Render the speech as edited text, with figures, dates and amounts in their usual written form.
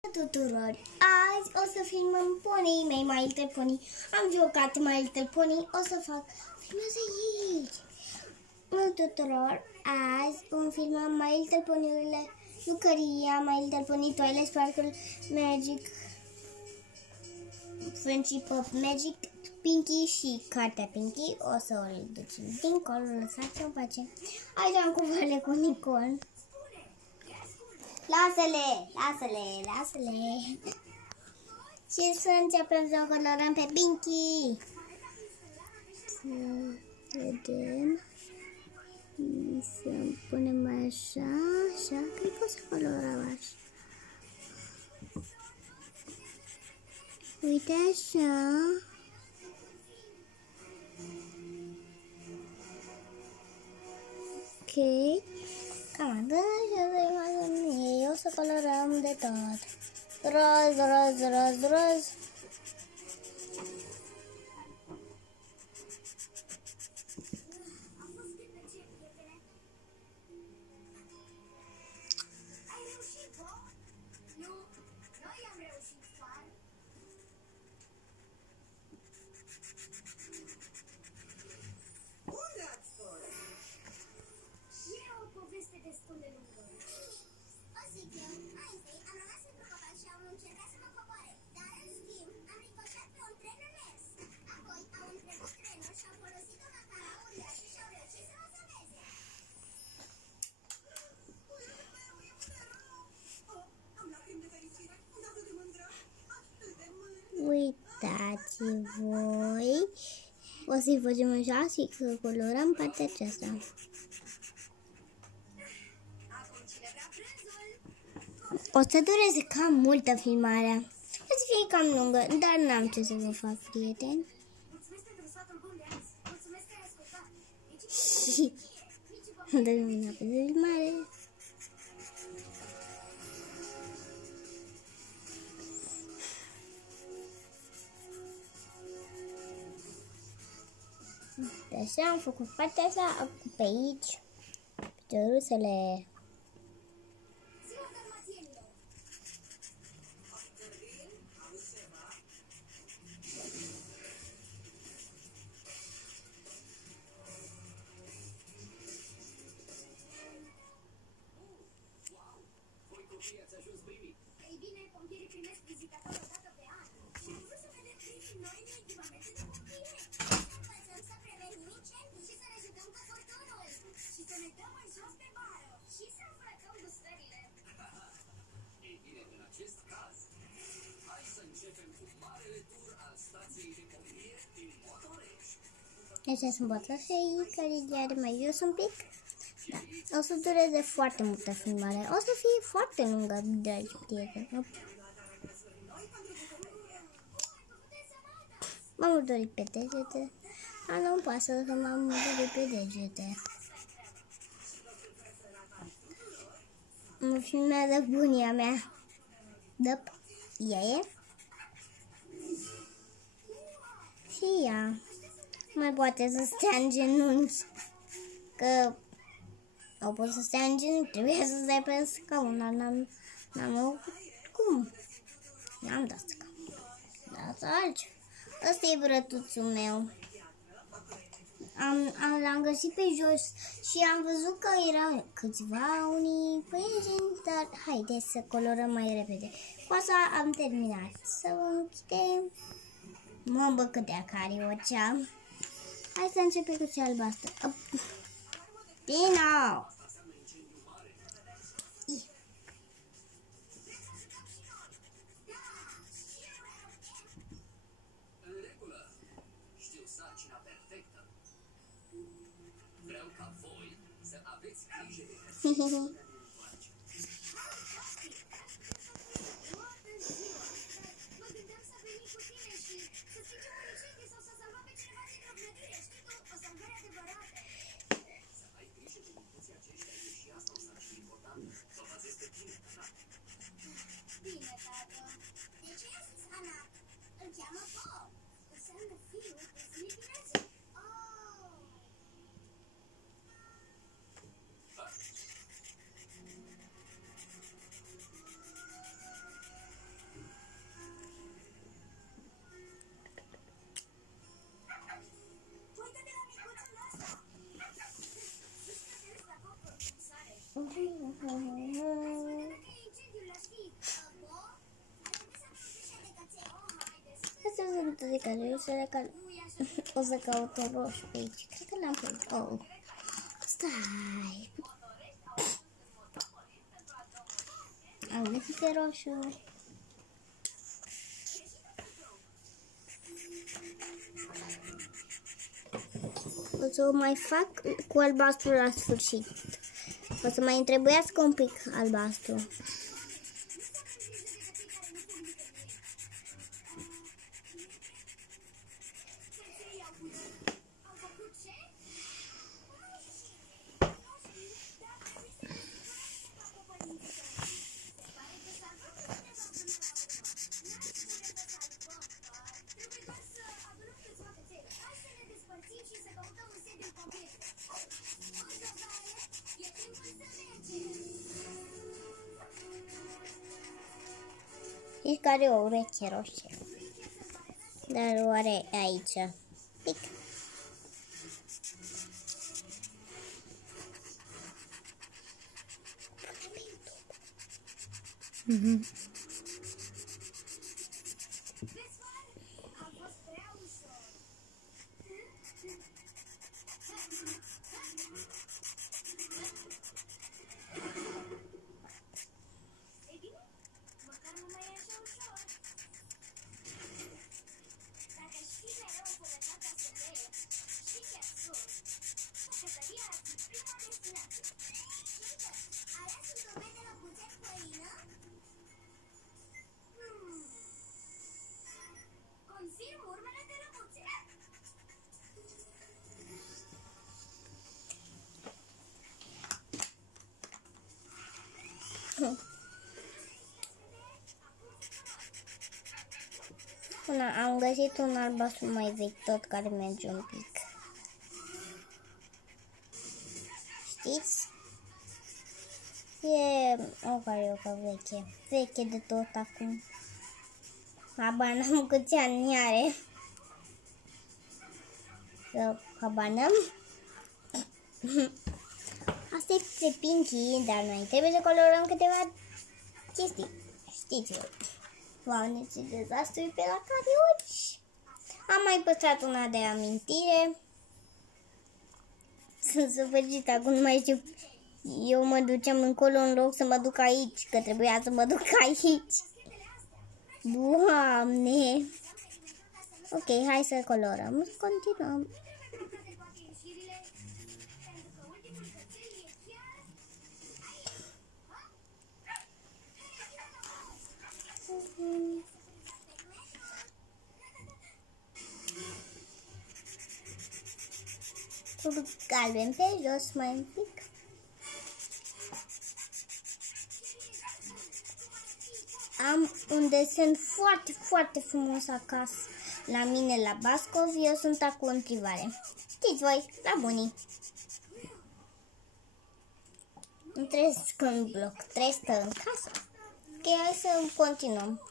Tuturor! Azi o să filmăm ponii mei, My Little Pony. Am jucat My Little Pony, o să fac... Filmează aici! Tuturor! Azi vom filma My Little Pony-urile, jucăria, My Little Pony, Toilet Sparkle, Magic, Friendship of Magic, Pinky și cartea Pinky. O să o ducem dincolo, lăsați-o în pace. Aici am cuvale cu Nicol. Lasă-le! Și să începem să colorăm pe Pinky. Să vedem. Să punem așa, cred că o să colorăm așa. Uite așa. Ok. Cam atât. O să colorăm de tot. Roz. Uitați-voi, o să-i facem așa și să colorăm partea aceasta. O să dureze cam multă filmarea, o să fie cam lungă, dar n-am ce să vă fac, prieteni. Dă mâna pe filmare. Așa am făcut partea asta, acum pe aici, piciorușele. Ei bine, pompierii primesc vizitatori o dată pe an și am vrut să vedem noile echipamente de pompieri. Învățăm să prevenim incendii și să ne jucăm cu furtunul și să ne dăm mai jos pe bară și să îmbrăcăm gustările. Ei bine, în acest caz, hai să începem cu marele tur al stației de pompieri din Motoreș. Astea sunt bătrășei care iar mai jos un pic. Da. O să dureze foarte multă filmare. O să fie foarte lungă, dragi prieteni. M-am urdurit pe degete. Nu-mi pasă că m-am urdurit pe degete. Mă filmează bunia mea. Dăp. Ea e. Și ea. Mai poate să stea în genunchi. Că au pot să stea în genunchi. Trebuie să stea pe scaun. N-am cum. N-am dat scaun. Dați altceva. Ăsta e brătuțul meu. L-am găsit pe jos și am văzut că erau câțiva unii prieteni, dar haideți să colorăm mai repede. Cu asta am terminat. Să închidem. Mamă, cât de acariocea. Hai să începem cu cea albastră. Dino! În regulă, știu sarcina perfectă. Vreau ca voi să aveți grijă de Bine, tată. De ce a zis Ana? Îl cheamă Bob. Înseamnă fiul de Slibinețe. Oh! de care o să caut un roșu pe aici. Cred că l-am pus. Oh. Stai. Am găsit pe roșu. O să o mai fac cu albastru la sfârșit. O să mai întrebuiască un pic albastru. Știți care o ureche roșie? Dar o are aici. Pic. Am găsit un albastru mai vechi, tot care merge un pic. Știți? E o carioca veche. Veche de tot acum. Habar n-am câți ani are. Habar n-am. Asta este Pinky, dar noi trebuie să colorăm câteva chestii. Știți voi. Wow, ce dezastru pe la carioci. Am mai păstrat una de amintire. Sunt sufăgită, acum nu mai știu. Eu mă duceam încolo în loc să mă duc aici, că trebuia să mă duc aici. Doamne! Ok, hai să colorăm. Continuăm. Cu galben pe jos mai un pic. Am un desen foarte, foarte frumos acasă la mine la Bascov. Eu sunt acum în privare. Știți voi, la bunii. Nu trebuie să în bloc, trebuie să în casă. Ok, hai să continuăm.